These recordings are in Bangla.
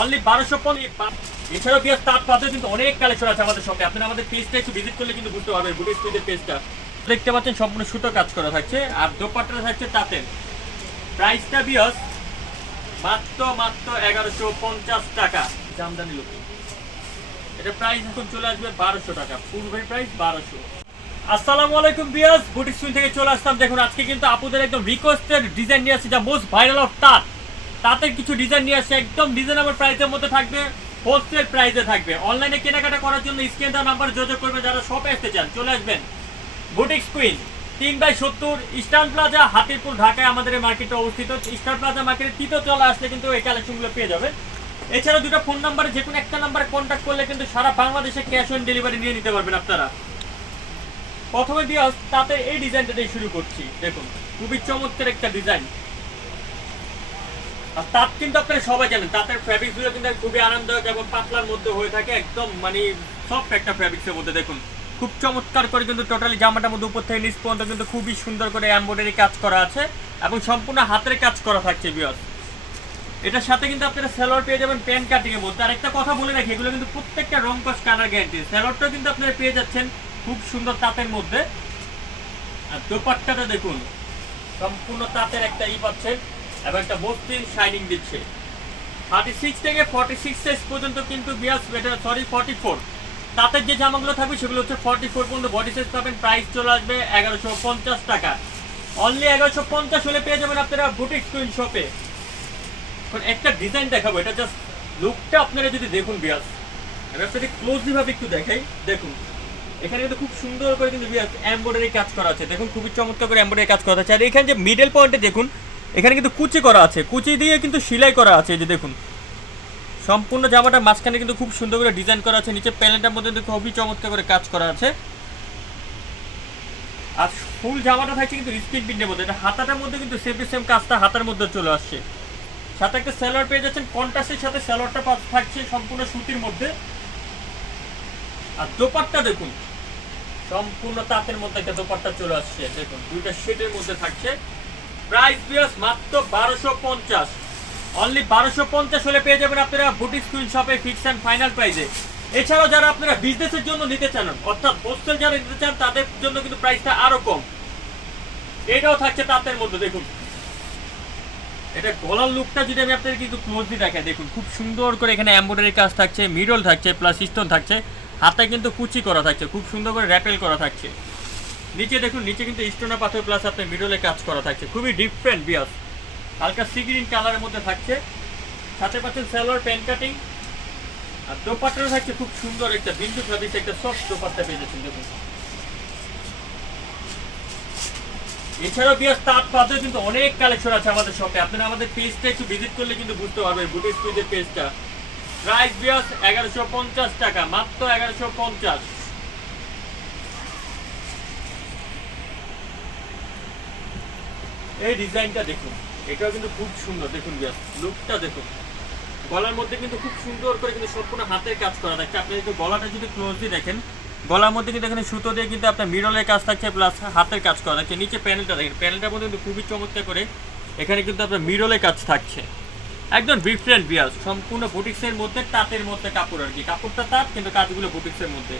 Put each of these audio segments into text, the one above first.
অনলি 1250। এছাড়াও বিয়াস তার পাশে কিন্তু অনেক কালেকশন আছে আমাদের শপে। আপনারা আমাদের পেজটা একটু ভিজিট করলে কিন্তু বুঝতে পারবেন। বুটিক স্কুইজের পেজটা দেখতে পাচ্ছেন, সম্পূর্ণ সুতো কাজ করা থাকছে আর দোপাট্টাটা থাকছে তাঁতের। প্রাইসটা বিয়াস মাত্র 1150 টাকা জামদানি লুক। এটা প্রাইস এখন চলে আসবে 1200 টাকা, পূর্বের প্রাইস 1200। আসসালামু আলাইকুম বিয়াস, বুটিক স্কুইন থেকে চলে আসলাম। দেখুন আজকে কিন্তু আপুদের একদম রিকোয়েস্টেড ডিজাইন নিয়ে আসছে, যা মোস্ট ভাইরাল অফ তাঁতের কিছু ডিজাইন নিয়ে আসছে, একদম রিজনেবল প্রাইসের মধ্যে থাকবে, হোলসেল প্রাইসে থাকবে। অনলাইনে কেনাকাটা করার জন্য স্ক্রিন দেওয়া নাম্বার যোগাযোগ করবে। যারা শপে আসতে চান চলে আসবেন বুটিক স্কুইন 3/70 ইস্টার্ন প্লাজা, হাতিরপুল, ঢাকায় আমাদের এই মার্কেটে অবস্থিত। ইস্টার্ন প্লাজা মার্কেটের তৃতীয় তলা আসলে কিন্তু এই কালেকশনগুলো পেয়ে যাবেন। এছাড়া দুটো ফোন নাম্বারে যে কোনো একটা নাম্বারে কন্ট্যাক্ট করলে কিন্তু সারা বাংলাদেশে ক্যাশ অন ডেলিভারি নিয়ে নিতে পারবেন আপনারা। প্রথমে দিয়ে তাতে এই ডিজাইনটা দিয়ে শুরু করছি। দেখুন খুবই চমৎকার একটা ডিজাইন। আর তাঁত কিন্তু আপনারা সবাই জানেন, তাঁতের ফ্যাব্রিক্সগুলো কিন্তু খুবই আরামদায়ক এবং পাতলার মধ্যে হয়ে থাকে, একদম মানে সফট একটা ফ্যাব্রিক্সের মধ্যে। দেখুন খুব চমৎকার করে কিন্তু টোটালি জামাটার মধ্যে উপর থেকে নিচ পর্যন্ত কিন্তু খুবই সুন্দর করে এমব্রয়ডারি কাজ করা আছে এবং সম্পূর্ণ হাতের কাজ করা থাকছে বিয়স। এটার সাথে কিন্তু আপনারা সেলোয়ার পেয়ে যাবেন প্যান কাটিং এর মধ্যে। আর একটা কথা বলে রাখি, এগুলো কিন্তু প্রত্যেকটা রং কস কালার গ্যারান্টি। সেলোয়ারটাও কিন্তু আপনারা পেয়ে যাচ্ছেন খুব সুন্দর তাঁতের মধ্যে। আর দোপাট্টাটা দেখুন সম্পূর্ণ তাঁতের একটা পাচ্ছেন এবং একটা মসৃণ শাইনিং দিচ্ছে। 36 থেকে 46 সাইজ পর্যন্ত কিন্তু বিয়াস, সরি 44 তাঁতের যে জামাগুলো থাকবে সেগুলো হচ্ছে 44 পর্যন্ত বডি সাইজ পাবেন। প্রাইস চলে আসবে 1150 টাকা। অনলি 1150 হলে পেয়ে যাবেন আপনারা বুটিক স্কুইন শপে। একটা ডিজাইন দেখাবো, এটা জাস্ট লুকটা আপনারা যদি দেখুন বিয়াস, আমি আপনাদের ক্লোজলি ভাবে একটু দেখাই। দেখুন এখানে কিন্তু খুব সুন্দর করে কিন্তু বিয়াস এমব্রয়ডারি কাজ করা আছে। দেখুন খুবই চমৎকার করে এমব্রয়ডারি কাজ করা আছে। আর এখানে যে মিডল পয়েন্টে দেখুন, এখানে কিন্তু কুচি করা আছে, কুচি দিয়ে কিন্তু সেলাই করা আছে। এই যে দেখুন সম্পূর্ণ জামাটার মাঝখানে কিন্তু খুব সুন্দর করে ডিজাইন করা আছে। নিচে প্যানেলটার মধ্যে কিন্তু খুবই চমৎকার করে কাজ করা আছে। আর ফুল জামাটা থাকছে কিন্তু স্ক্রিন প্রিন্টের মধ্যে। এটা হাতাটার মধ্যে কিন্তু সেম কাজটা হাতার মধ্যে চলে আসছে। সাথে একটা সেলোয়ার পেয়ে যাচ্ছেন, কন্ট্রাস্টের সাথে সেলোয়ারটা থাকছে সম্পূর্ণ সুতির মধ্যে। আর দোপাট্টা দেখুন সম্পূর্ণ তাঁতের মধ্যে একটা দোপাট্টা চলে আসছে। দেখুন দুইটা শেডের মধ্যে থাকছে। প্রাইস বিয়াস মাত্র 1250। অনলি 1250 হলে পেয়ে যাবেন আপনারা বুটিক স্কুইন শপে ফিক্স অ্যান্ড ফাইনাল প্রাইসে। এছাড়াও যারা আপনারা বিজনেসের জন্য নিতে চান, অর্থাৎ হোলসেল যারা নিতে চান, তাদের জন্য কিন্তু প্রাইসটা আরো কম। এটাও থাকছে তাঁতের মধ্যে। দেখুন এটা গলার লুকটা যদি আমি আপনাদের কিন্তু ক্লোজলি দেখাই, দেখুন খুব সুন্দর করে এখানে এমব্রয়ডারি কাজ থাকছে, মিডল থাকছে, প্লাস স্টোন থাকছে, হাতে কিন্তু কুচি করা থাকছে, খুব সুন্দর করে র্যাপেল করা থাকছে। নিচে দেখুন, নিচে কিন্তু স্টোনের পাথর প্লাস আপনার মিডলে কাজ করা থাকছে, খুবই ডিফারেন্ট বিয়াস। হালকা সি গ্রিন কালারের মধ্যে থাকছে। সাথে পাচ্ছেন সালোয়ার প্যান্ট কাটিং। আর দোপাট্টাও থাকছে খুব সুন্দর একটা বিন্দু ফ্যাব্রিক্স, একটা সফট দোপাট্টা পেয়ে যাচ্ছেন। দেখুন এছাড়াও বিয়াস তাঁত পাতে কিন্তু অনেক কালেকশন আছে আমাদের শপে। আপনারা আমাদের পেজটা একটু ভিজিট করলে কিন্তু বুঝতে পারবেন বুটিক স্কুইজের পেজটা। প্রাইস বিয়াস 1150 টাকা, মাত্র 1150। এই ডিজাইনটা দেখুন, এটাও কিন্তু খুব সুন্দর। দেখুন বিয়াস লুকটা দেখুন, গলার মধ্যে কিন্তু খুব সুন্দর করে কিন্তু সম্পূর্ণ হাতের কাজ করা থাকছে। আপনি যদি গলাটা যদি ক্লোজলি দেখেন, গলার মধ্যে কিন্তু এখানে সুতো দিয়ে কিন্তু আপনার মিরলের কাজ থাকছে, প্লাস হাতের কাজ করা থাকছে। নিচে প্যানেলটা দেখেন, প্যানেলটার মধ্যে কিন্তু খুবই চমৎকার করে এখানে কিন্তু আপনার মিরলের কাজ থাকছে, একদম ডিফারেন্ট বিয়াস। সম্পূর্ণ বুটিক্সের মধ্যে তাঁতের মধ্যে কাপড় আর কি, কাপড়টা তাঁত কিন্তু কাজগুলো বুটিক্সের মধ্যে।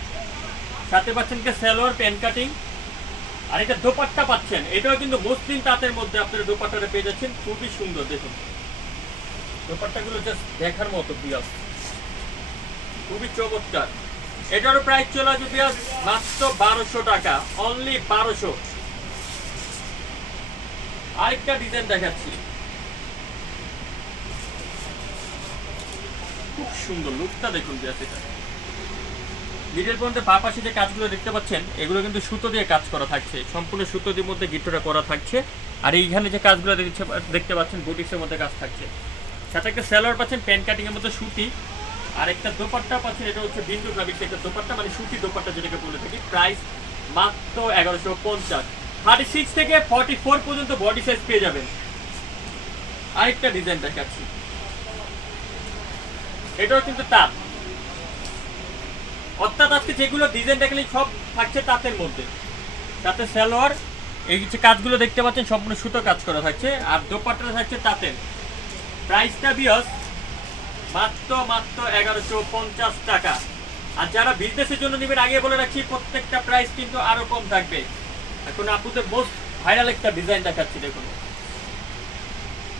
সাথে পাচ্ছেন কি সালোয়ার প্যান্ট কাটিং। আর এটা দোপাট্টা পাচ্ছেন, এটাও কিন্তু মসৃণ তাঁতের মধ্যে আপনারা দোপাট্টাটা পেয়ে যাচ্ছেন, খুবই সুন্দর। দেখুন দোপাট্টাগুলো জাস্ট দেখার মতো বিয়াস, খুবই চমৎকার। এটারও প্রাইস চলে আসবে বিয়াস মাত্র 1200 টাকা, অনলি 1200। আরেকটা ডিজাইন দেখাচ্ছি, খুব সুন্দর লুকটা দেখুন বিয়াস। এটা মিডল পয়েন্টে বাঁ পাশে যে কাজগুলো দেখতে পাচ্ছেন, এগুলো কিন্তু সুতো দিয়ে কাজ করা থাকছে, সম্পূর্ণ সুতো দিয়ে মধ্যে গিট্টোটা করা থাকছে। আর এইখানে যে কাজগুলো দেখতে পাচ্ছেন বুটিক্সের মধ্যে কাজ থাকছে। সাথে একটা সেলোয়ার পাচ্ছেন প্যান্ট কাটিং এর মধ্যে সুতি। আর একটা দোপাট্টা পাচ্ছেন, এটা হচ্ছে বিন্দু ফ্যাব্রিক্স একটা দোপাট্টা, মানে সুতি দোপাট্টা যেটাকে বলে থাকি। প্রাইস মাত্র 1150। 36 থেকে 44 পর্যন্ত বডি সাইজ পেয়ে যাবেন। আরেকটা ডিজাইন দেখাচ্ছি, এটাও কিন্তু তাঁত, অর্থাৎ আজকে যেগুলো ডিজাইন দেখলেই সব থাকছে তাঁতের মধ্যে। তাতে সালোয়ার এই যে কাজগুলো দেখতে পাচ্ছেন সম্পূর্ণ সুতো কাজ করা থাকছে, আর দোপাট্টা থাকছে তাঁতের। প্রাইসটা বিয়াস মাত্র 1150 টাকা। আর যারা বিজনেসের জন্য নেবেন, আগে বলে রাখছি প্রত্যেকটা প্রাইস কিন্তু আরো কম থাকবে। এখন আপনাদের মোস্ট ভাইরাল একটা ডিজাইন দেখাচ্ছি, দেখুন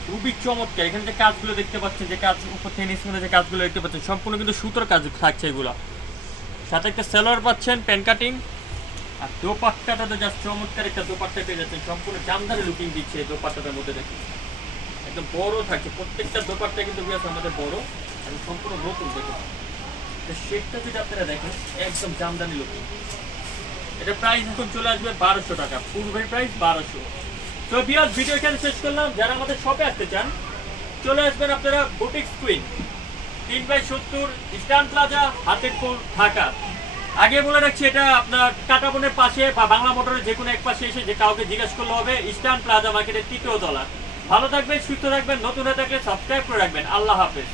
খুবই চমৎকার। এখানে যে কাজগুলো দেখতে পাচ্ছেন, যে কাজ উপর থেকে নিচ পর্যন্ত যে কাজগুলো দেখতে পাচ্ছেন, সম্পূর্ণ কিন্তু সুতোর কাজ থাকছে এগুলো। সাথে একটা সেলোয়ার পাচ্ছেন, প্যান কাটিং। আর দোপাট্টাটা তো জাস্ট চমৎকার একটা দোপাট্টা পেয়ে যাচ্ছেন, সম্পূর্ণ জামদানি লুকিং দিচ্ছে এই দোপাট্টাটার মধ্যে। দেখুন একদম বড় থাকছে, প্রত্যেকটা দোপাট্টা কিন্তু আমাদের বড় এবং সম্পূর্ণ নতুন। দেখুন শেডটা যদি আপনারা দেখেন, একদম জামদানি লুকিং। এটা প্রাইস এখন চলে আসবে 1200 টাকা, পূর্বের প্রাইস 1200। তো ভিউয়ার্স, ভিডিও এখানে শেষ করলাম। যারা আমাদের শপে আসতে চান, চলে আসবেন আপনারা boutiques queen, 3/70 eastern plaza, Hatirpul, Dhaka. আগে বলে রাখছি, এটা আপনার কাটাবনের পাশে বা বাংলা মোটরের যে কোনো এক পাশে এসে যে কাউকে জিজ্ঞেস করলে হবে, ইস্টার্ন প্লাজা মার্কেটের 3য় তলা। ভালো থাকবেন, সুস্থ থাকবেন, নতুন হয়ে থাকলে সাবস্ক্রাইব করে রাখবেন। আল্লাহ হাফেজ।